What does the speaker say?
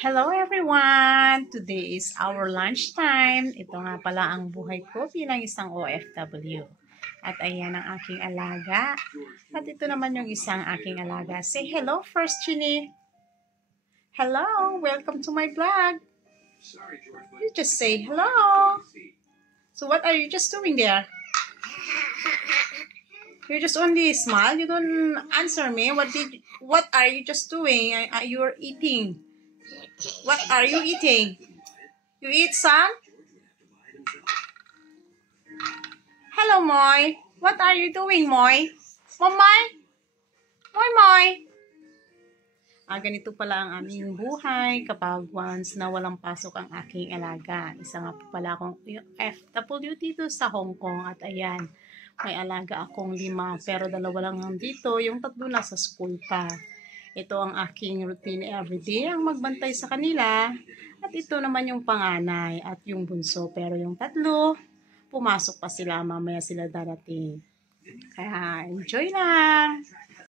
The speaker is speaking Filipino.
Hello everyone! Today is our lunchtime. Ito nga pala ang buhay ko bilang isang OFW. At ayan ang aking alaga. At ito naman yung isang aking alaga. Say hello first, Chini. Hello! Welcome to my vlog. You just say hello. So what are you just doing there? You just only smile. You don't answer me. What are you just doing? You're eating. What are you eating? You eat some? Hello, Moy. What are you doing, Moy? Moy? Moy? Ganito pala ang aming buhay kapag once na walang pasok ang aking alaga. Isa nga po pala akong FW dito sa Hong Kong. At ayan, may alaga akong 5 pero 2 lang dito. Yung 3 nasa school pa. Ito ang aking routine everyday, ang magbantay sa kanila. At ito naman yung panganay at yung bunso. Pero yung 3, pumasok pa sila. Mamaya sila darating. Kaya enjoy lang!